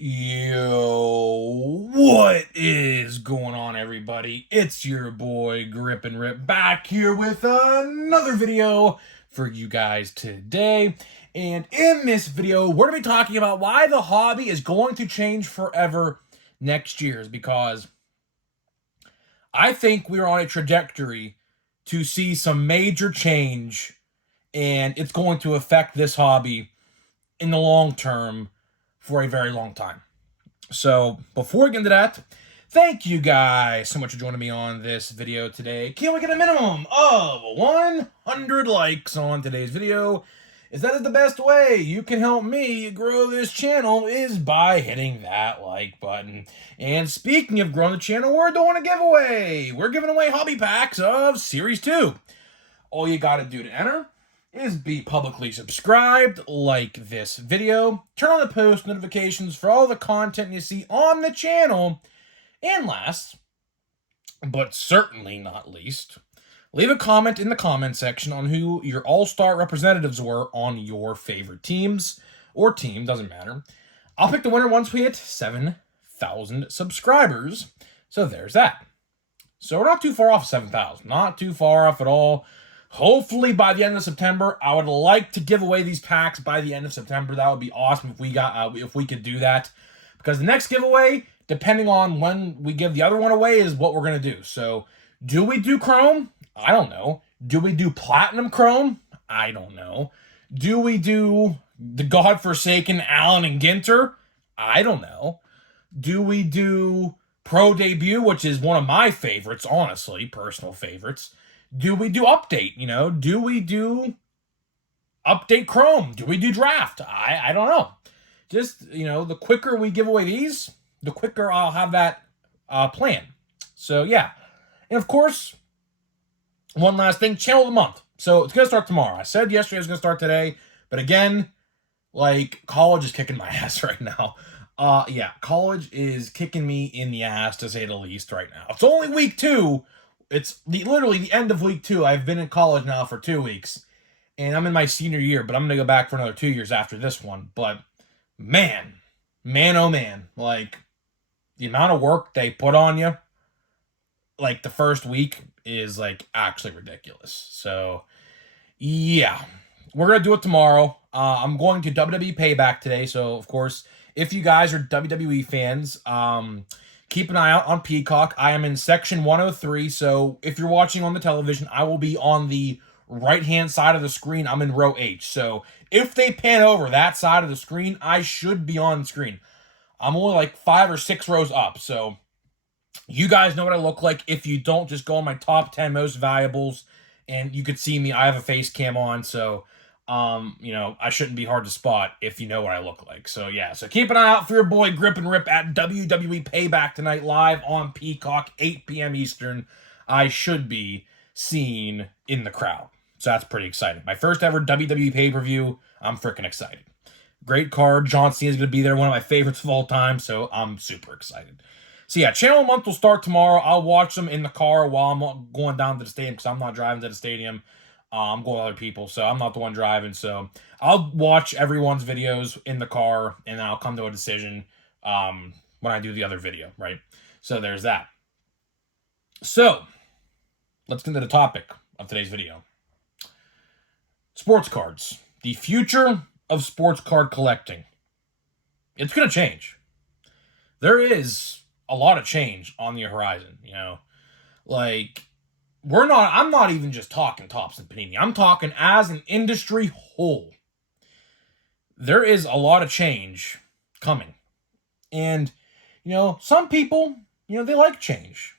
Yo, what is going on, everybody? It's your boy Grip and Rip back here with another video for you guys today. And in this video, we're going to be talking about why the hobby is going to change forever next year. Because I think we're on a trajectory to see some major change, and it's going to affect this hobby in the long term for a very long time. So before we get into that, thank you guys so much for joining me on this video today. Can we get a minimum of 100 likes on today's video? Is that is the best way you can help me grow this channel is by hitting that like button. And speaking of growing the channel, we're doing a giveaway. We're giving away hobby packs of Series 2. All you gotta do to enter is be publicly subscribed, like this video, turn on the post notifications for all the content you see on the channel, and last, but certainly not least, leave a comment in the comment section on who your all-star representatives were on your favorite teams, or team, doesn't matter. I'll pick the winner once we hit 7,000 subscribers, so there's that. So we're not too far off 7,000, not too far off at all. Hopefully by the end of September. I would like to give away these packs by the end of September. That would be awesome if we could do that. Because the next giveaway, depending on when we give the other one away, is what we're going to do. So, do we do Chrome? I don't know. Do we do Platinum Chrome? I don't know. Do we do the godforsaken Allen and Ginter? I don't know. Do we do Pro Debut, which is one of my favorites, honestly, personal favorites? Do we do update? Do we do update Chrome? Do we do draft? I don't know. Just, the quicker we give away these, the quicker I'll have that plan. So, yeah. And, of course, one last thing, channel of the month. So, it's going to start tomorrow. I said yesterday it was going to start today. But, again, college is kicking my ass right now. Yeah, college is kicking me in the ass, to say the least, right now. It's only week 2. It's literally the end of week 2. I've been in college now for 2 weeks. And I'm in my senior year, but I'm going to go back for another 2 years after this one. But, man, oh man. The amount of work they put on you, the first week is, actually ridiculous. So, yeah. We're going to do it tomorrow. I'm going to WWE Payback today. So, of course, if you guys are WWE fans, keep an eye out on Peacock. I am in section 103, so if you're watching on the television, I will be on the right-hand side of the screen. I'm in row H, so if they pan over that side of the screen, I should be on screen. I'm only 5 or 6 rows up, so you guys know what I look like. If you don't, just go on my top 10 most valuables, and you could see me. I have a face cam on, so I shouldn't be hard to spot if you know what I look like. So, yeah. So, keep an eye out for your boy Grip and Rip at WWE Payback tonight, live on Peacock, 8 p.m. Eastern. I should be seen in the crowd. So, that's pretty exciting. My first ever WWE pay-per-view. I'm freaking excited. Great card. John Cena's going to be there, one of my favorites of all time. So, I'm super excited. So, yeah, Channel of the Month will start tomorrow. I'll watch them in the car while I'm going down to the stadium because I'm not driving to the stadium. I'm going with other people, so I'm not the one driving. So I'll watch everyone's videos in the car, and then I'll come to a decision when I do the other video, right? So there's that. So let's get into the topic of today's video. Sports cards. The future of sports card collecting. It's going to change. There is a lot of change on the horizon, I'm not even just talking Topps and Panini. I'm talking as an industry whole. There is a lot of change coming. And, some people, they like change.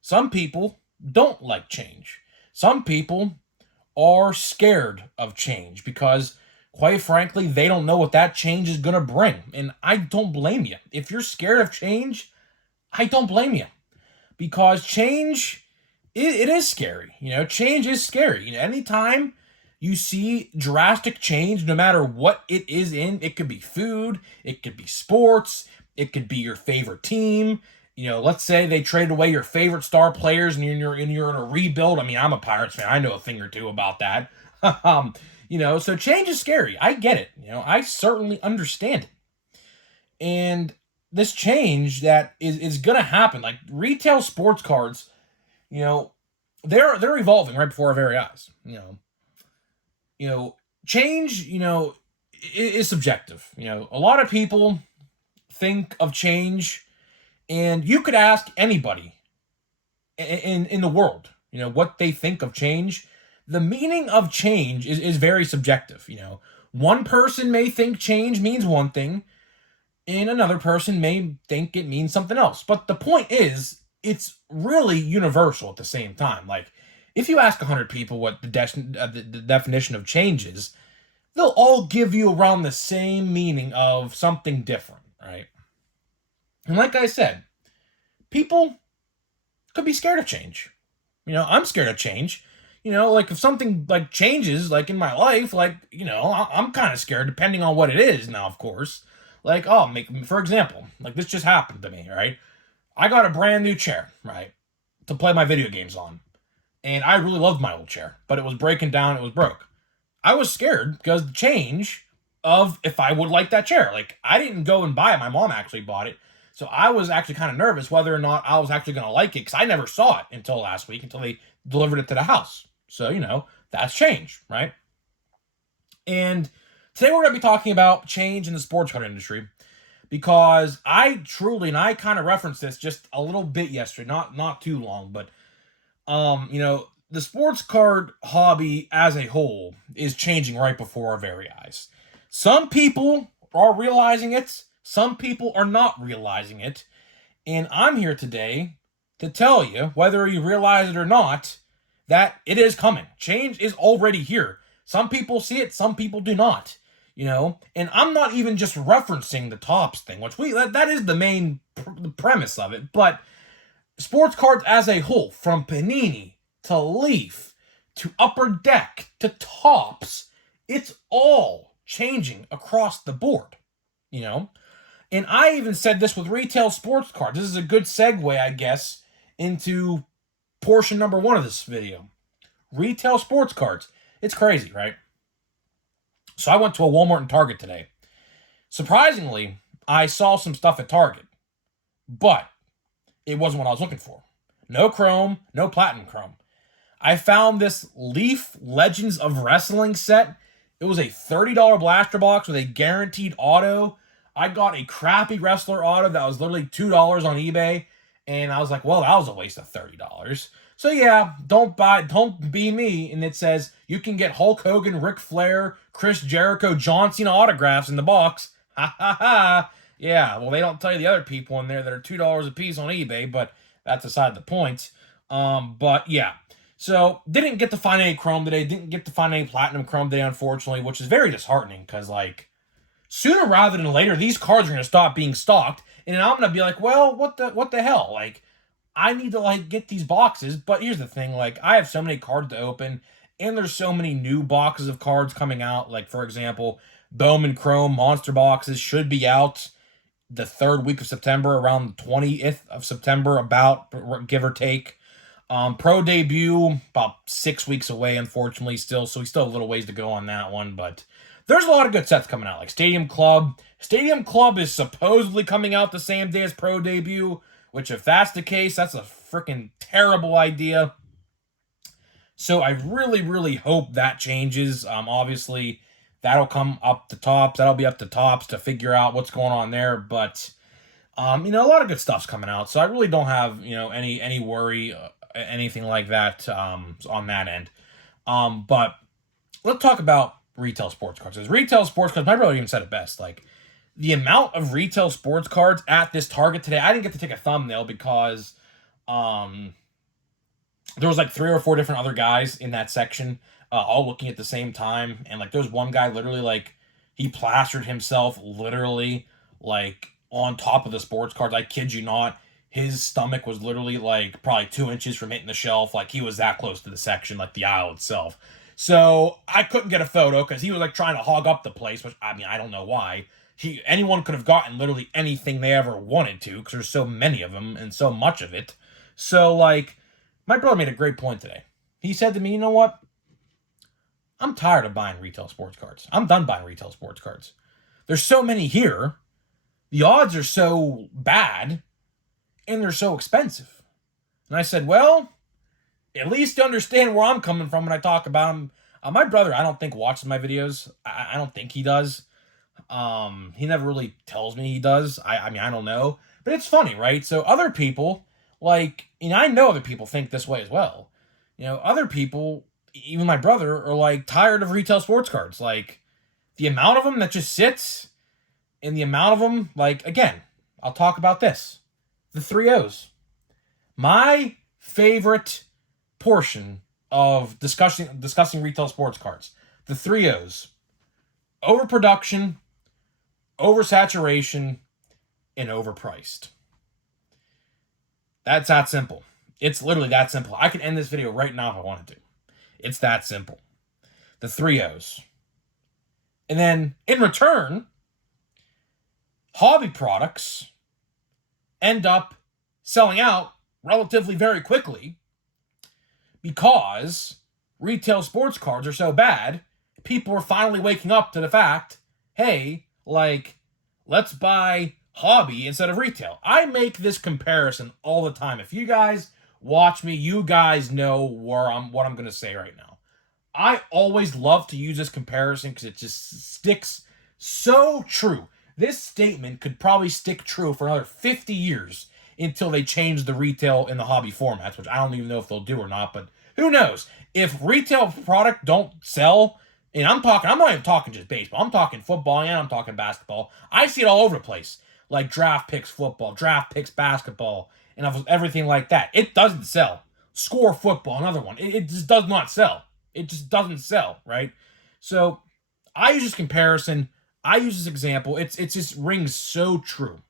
Some people don't like change. Some people are scared of change because, quite frankly, they don't know what that change is going to bring. And I don't blame you. If you're scared of change, I don't blame you. Because change... It is scary. Change is scary. Anytime you see drastic change, no matter what it is it could be food, it could be sports, it could be your favorite team. Let's say they traded away your favorite star players and you're in a rebuild. I mean, I'm a Pirates fan. I know a thing or two about that. So change is scary. I get it. I certainly understand it. And this change that is going to happen, like retail sports cards, you know, they're evolving right before our very eyes. Change, is subjective. A lot of people think of change, and you could ask anybody in the world, what they think of change. The meaning of change is very subjective. One person may think change means one thing, and another person may think it means something else. But the point is, it's really universal at the same time. Like, if you ask 100 people what the definition of change is, they'll all give you around the same meaning of something different, right? And like I said, people could be scared of change. I'm scared of change. Like if something like changes, like in my life, like, I'm kind of scared depending on what it is now, of course. Like, for example, like this just happened to me, right? I got a brand new chair, right, to play my video games on. And I really loved my old chair, but it was breaking down, it was broke. I was scared because the change of if I would like that chair. Like, I didn't go and buy it. My mom actually bought it. So I was actually kind of nervous whether or not I was actually going to like it because I never saw it until last week, until they delivered it to the house. So, that's change, right? And today we're going to be talking about change in the sports card industry because I truly, and I kind of referenced this just a little bit yesterday, not too long, but the sports card hobby as a whole is changing right before our very eyes. Some people are realizing it, some people are not realizing it, and I'm here today to tell you, whether you realize it or not, that it is coming. Change is already here. Some people see it, some people do not. And I'm not even just referencing the Topps thing, which that is the main premise of it, but sports cards as a whole, from Panini to Leaf to Upper Deck to Topps, it's all changing across the board, And I even said this with retail sports cards. This is a good segue, I guess, into portion number 1 of this video. Retail sports cards. It's crazy, right? So I went to a Walmart and Target today. Surprisingly, I saw some stuff at Target, but it wasn't what I was looking for. No chrome, no platinum chrome. I found this Leaf Legends of Wrestling set. It was a $30 blaster box with a guaranteed auto. I got a crappy wrestler auto that was literally $2 on eBay, and I was like, well, that was a waste of $30. So yeah, don't be me. And it says you can get Hulk Hogan, Ric Flair, Chris Jericho, John Cena autographs in the box. Ha ha ha. Yeah, well, they don't tell you the other people in there that are $2 a piece on eBay, but that's aside the point. But yeah. So, didn't get to find any chrome today, didn't get to find any platinum chrome today, unfortunately, which is very disheartening, because, like, sooner rather than later, these cards are going to stop being stocked, and I'm going to be like, well, what the hell? Like, I need to, like, get these boxes, but here's the thing, like, I have so many cards to open, and there's so many new boxes of cards coming out, like, for example, Bowman Chrome Monster boxes should be out the 3rd week of September, around the 20th of September, about, give or take. Pro debut, about 6 weeks away, unfortunately, still. So we still have a little ways to go on that one. But there's a lot of good sets coming out, like Stadium Club. Stadium Club is supposedly coming out the same day as Pro debut, which if that's the case, that's a freaking terrible idea. So I really, really hope that changes. Obviously, that'll come up to Topps. That'll be up to Topps to figure out what's going on there. But, a lot of good stuff's coming out. So I really don't have, any worry anything like that on that end. But let's talk about retail sports cards. Because retail sports cards, my brother even said it best. Like, the amount of retail sports cards at this Target today, I didn't get to take a thumbnail because there was like 3 or 4 different other guys in that section, all looking at the same time. And like, there's one guy literally, like, he plastered himself literally, like, on top of the sports cards. I kid you not. His stomach was literally, like, probably 2 inches from hitting the shelf. Like, he was that close to the section, like, the aisle itself. So, I couldn't get a photo because he was, like, trying to hog up the place, which, I mean, I don't know why. Anyone could have gotten literally anything they ever wanted to because there's so many of them and so much of it. So, like, my brother made a great point today. He said to me, you know what? I'm tired of buying retail sports cards. I'm done buying retail sports cards. There's so many here the odds are so bad and they're so expensive. And I said, well, at least understand where I'm coming from when I talk about them. My brother, I don't think watches my videos. I don't think he does. He never really tells me he does. I mean, I don't know. But it's funny, right? So other people, like, and I know other people think this way as well. Other people, even my brother, are like tired of retail sports cards. Like, the amount of them that just sits and the amount of them, like, again, I'll talk about this. The 3-O's. My favorite portion of discussing retail sports cards. The 3-O's. Overproduction, oversaturation, and overpriced. That's that simple. It's literally that simple. I could end this video right now if I wanted to. It's that simple. The 3-O's. And then, in return, hobby products end up selling out relatively very quickly because retail sports cards are so bad, people are finally waking up to the fact, hey, like, let's buy hobby instead of retail. I make this comparison all the time. If you guys watch me, you guys know what I'm going to say right now. I always love to use this comparison because it just sticks so true. This statement could probably stick true for another 50 years until they change the retail and the hobby formats, which I don't even know if they'll do or not, but who knows? If retail product don't sell, and I'm not even talking just baseball, I'm talking football and I'm talking basketball. I see it all over the place, like draft picks football, draft picks basketball, and everything like that. It doesn't sell. Score football, another one. It just does not sell. It just doesn't sell, right? So I use this comparison. I use this example. It just rings so true.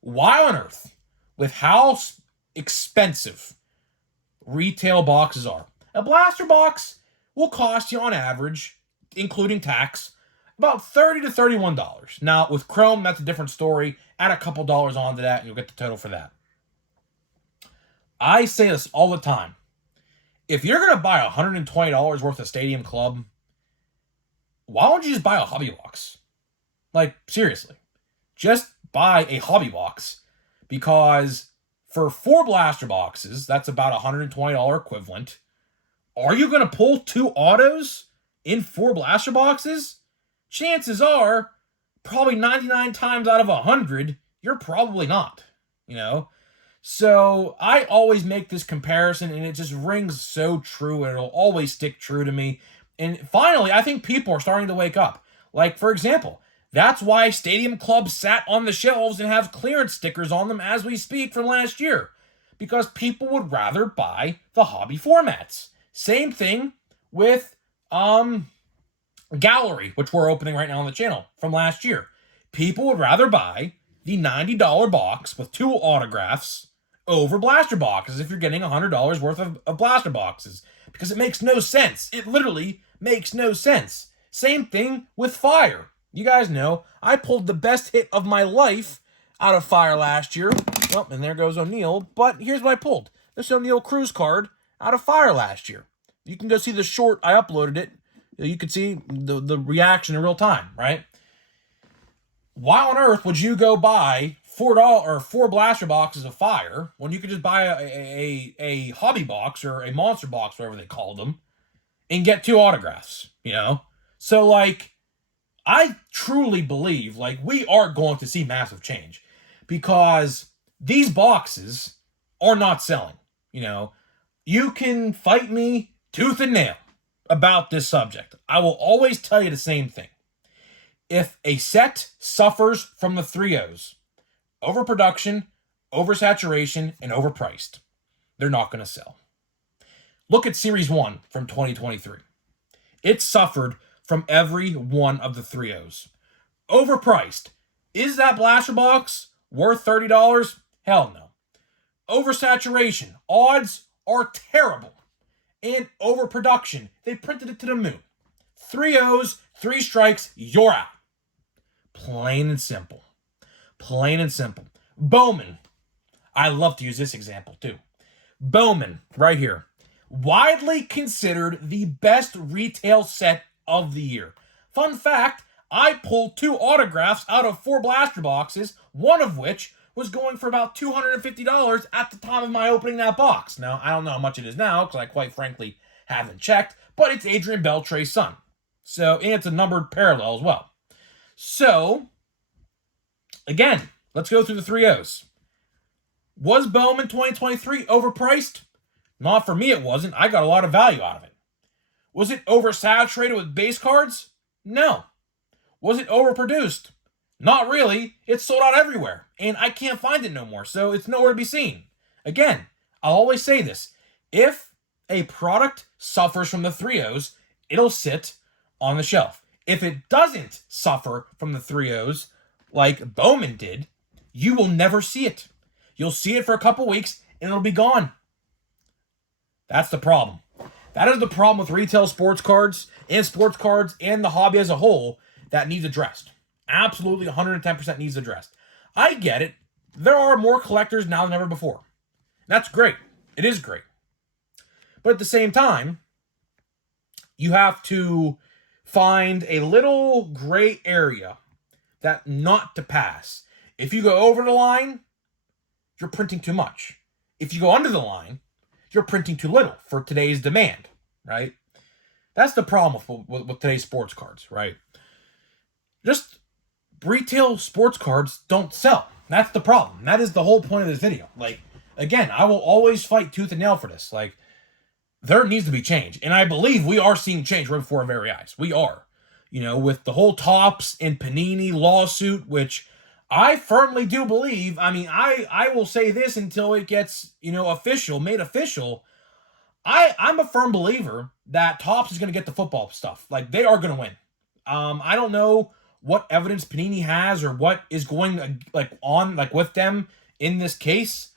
Why on earth, with how expensive retail boxes are, a blaster box will cost you on average, including tax, about $30 to $31. Now, with Chrome, that's a different story. Add a couple dollars onto that, and you'll get the total for that. I say this all the time. If you're going to buy $120 worth of Stadium Club, why don't you just buy a hobby box? Like, seriously. Just buy a hobby box, because for 4 blaster boxes, that's about $120 equivalent. Are you going to pull 2 autos in 4 blaster boxes? Chances are, probably 99 times out of 100, you're probably not, So I always make this comparison, and it just rings so true, and it'll always stick true to me. And finally, I think people are starting to wake up. Like, for example, that's why Stadium Club sat on the shelves and have clearance stickers on them as we speak from last year, because people would rather buy the hobby formats. Same thing with Gallery, which we're opening right now on the channel from last year. People would rather buy the $90 box with 2 autographs over blaster boxes if you're getting $100 worth of blaster boxes, because it makes no sense. It literally makes no sense. Same thing with Fire. You guys know I pulled the best hit of my life out of Fire last year. Well, and there goes O'Neal. But here's what I pulled. This O'Neal Cruz card out of Fire last year. You can go see the short. I uploaded it. You can see the reaction in real time, right? Why on earth would you go buy $4 or 4 blaster boxes of Fire when you could just buy a hobby box or a monster box, whatever they called them, and get 2 autographs, So, like, I truly believe, like, we are going to see massive change, because these boxes are not selling, You can fight me tooth and nail about this subject. I will always tell you the same thing. If a set suffers from the 3-O's, overproduction, oversaturation, and overpriced, they're not going to sell. Look at Series 1 from 2023. It suffered from every one of the 3-O's. Overpriced. Is that blaster box worth $30? Hell no. Oversaturation. Odds are terrible. And overproduction. They printed it to the moon. 3-O's, 3 strikes, you're out. Plain and simple. Plain and simple. Bowman. I love to use this example too. Bowman, right here. Widely considered the best retail set of the year. Fun fact, I pulled 2 autographs out of 4 blaster boxes, one of which was going for about $250 at the time of my opening that box. Now, I don't know how much it is now, because I quite frankly haven't checked, but it's Adrian Beltre's son. So, and it's a numbered parallel as well. So, again, let's go through the 3-0s. Was Bowman 2023 overpriced? Not for me, it wasn't. I got a lot of value out of it. Was it oversaturated with base cards? No. Was it overproduced? Not really. It's sold out everywhere, and I can't find it no more, so it's nowhere to be seen. Again, I'll always say this. If a product suffers from the 3-0s, it'll sit on the shelf. If it doesn't suffer from the 3-0s, like Bowman did, you will never see it. You'll see it for a couple weeks, and it'll be gone. That's the problem. That is the problem with retail sports cards and the hobby as a whole that needs addressed. Absolutely 110% needs addressed. I get it. There are more collectors now than ever before. That's great. It is great. But at the same time, you have to find a little gray area that not to pass. If you go over the line, you're printing too much. If you go under the line, you're printing too little for today's demand, right? That's the problem with today's sports cards, right? Just retail sports cards don't sell. That's the problem. That is the whole point of this video. Like, again, I will always fight tooth and nail for this. Like, there needs to be change. And I believe we are seeing change right before our very eyes. We are. You know, with the whole Topps and Panini lawsuit, which I firmly do believe. I mean, I will say this until it gets, made official. I'm a firm believer that Topps is going to get the football stuff. Like, they are going to win. I don't know what evidence Panini has or what is going with them in this case,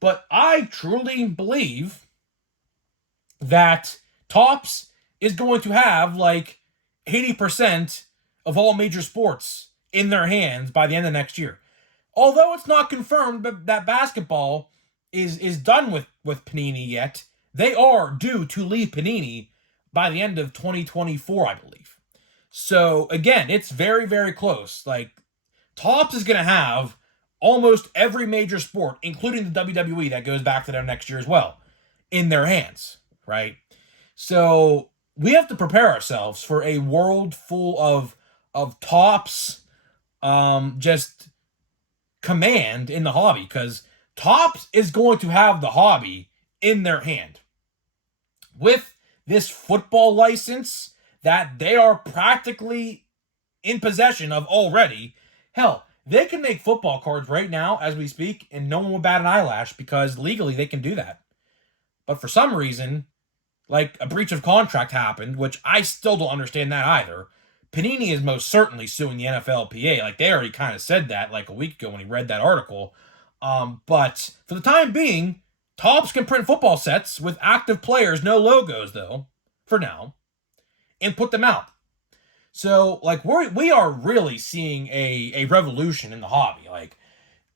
but I truly believe that Topps is going to have 80% of all major sports in their hands by the end of next year. Although it's not confirmed that basketball is done with Panini yet, they are due to leave Panini by the end of 2024, I believe. So, again, it's very, very close. Topps is going to have almost every major sport, including the WWE that goes back to them next year as well, in their hands, right? So, we have to prepare ourselves for a world full of Topps just command in the hobby, because Topps is going to have the hobby in their hand. With this football license that they are practically in possession of already, hell, they can make football cards right now as we speak, and no one will bat an eyelash because legally they can do that. But for some reason, a breach of contract happened, which I still don't understand that either. Panini is most certainly suing the NFLPA. They already kind of said that a week ago when he read that article. But for the time being, Topps can print football sets with active players, no logos though, for now, and put them out. So, we are really seeing a revolution in the hobby.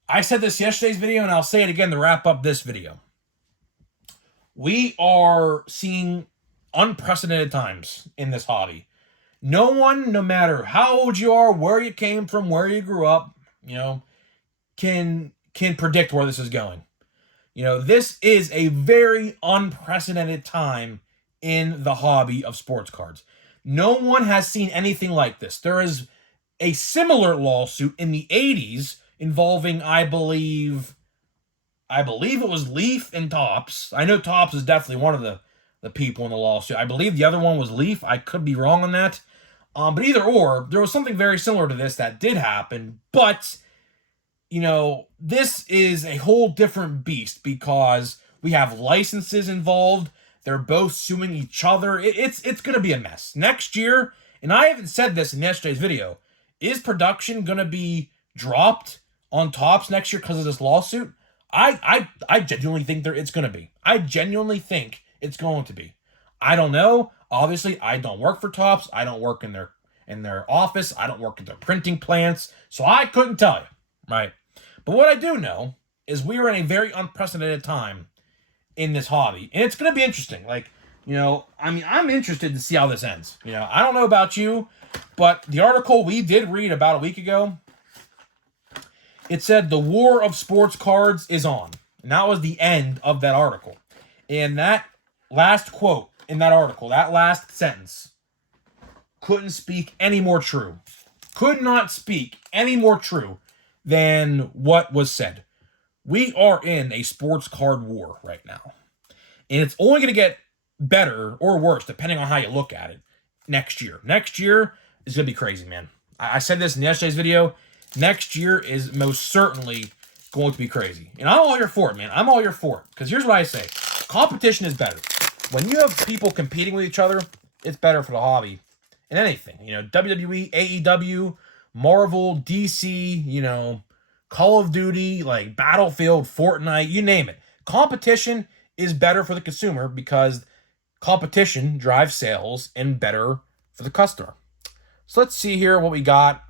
I said this yesterday's video, and I'll say it again to wrap up this video. We are seeing unprecedented times in this hobby. No one, no matter how old you are, where you came from, where you grew up, can predict where this is going. This is a very unprecedented time in the hobby of sports cards. No one has seen anything like this. There is a similar lawsuit in the 80s involving, I believe it was Leaf and Topps. I know Topps is definitely one of the people in the lawsuit. I believe the other one was Leaf. I could be wrong on that. But either or, there was something very similar to this that did happen. But, this is a whole different beast because we have licenses involved. They're both suing each other. It's going to be a mess. Next year, and I haven't said this in yesterday's video, is production going to be dropped on Topps next year because of this lawsuit? I genuinely think it's going to be. I genuinely think it's going to be. I don't know. Obviously, I don't work for Topps. I don't work in their office. I don't work in their printing plants. So I couldn't tell you, right? But what I do know is we are in a very unprecedented time in this hobby. And it's going to be interesting. You know, I mean, I'm interested to see how this ends. You know, I don't know about you, but the article we did read about a week ago, it said the war of sports cards is on. And that was the end of that article. And that last quote in that article, that last sentence, couldn't speak any more true. Could not speak any more true than what was said. We are in a sports card war right now. And it's only going to get better or worse, depending on how you look at it, next year. Next year is going to be crazy, man. I said this in yesterday's video. Next year is most certainly going to be crazy. And I'm all here for it, man. I'm all here for it. Because here's what I say. Competition is better. When you have people competing with each other, it's better for the hobby. And anything. You know, WWE, AEW, Marvel, DC, you know, Call of Duty, like Battlefield, Fortnite, you name it. Competition is better for the consumer because competition drives sales and better for the customer. So let's see here what we got.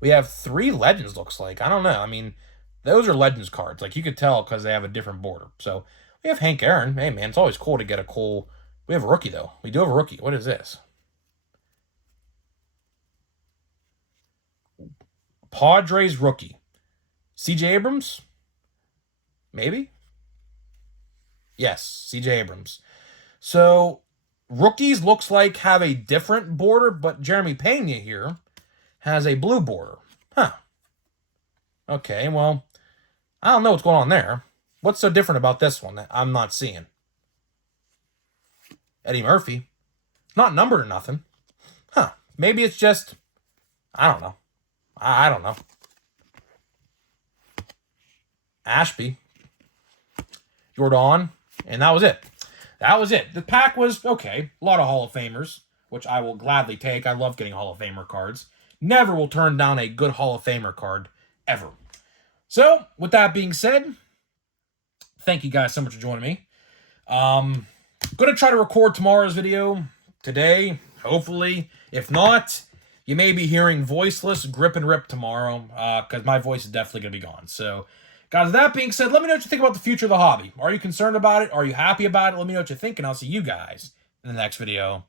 We have 3 Legends, looks like. I don't know. I mean, those are Legends cards. Like, you could tell because they have a different border. So we have Hank Aaron. Hey, man, it's always cool to get a cool... We have a rookie, though. We do have a rookie. What is this? Padres rookie. C.J. Abrams? Maybe? Yes, C.J. Abrams. So, rookies looks like have a different border, but Jeremy Pena here has a blue border. Huh. Okay, well, I don't know what's going on there. What's so different about this one that I'm not seeing? Eddie Murphy. Not numbered or nothing. Huh. Maybe it's just... I don't know. I don't know. Ashby. Jordan. And that was it. That was it. The pack was okay. A lot of Hall of Famers, which I will gladly take. I love getting Hall of Famer cards. Never will turn down a good Hall of Famer card, ever. So, with that being said, thank you guys so much for joining me. Going to try to record tomorrow's video today, hopefully. If not, you may be hearing voiceless Grip and Rip tomorrow, because my voice is definitely going to be gone. So, guys, with that being said, let me know what you think about the future of the hobby. Are you concerned about it? Are you happy about it? Let me know what you think, and I'll see you guys in the next video.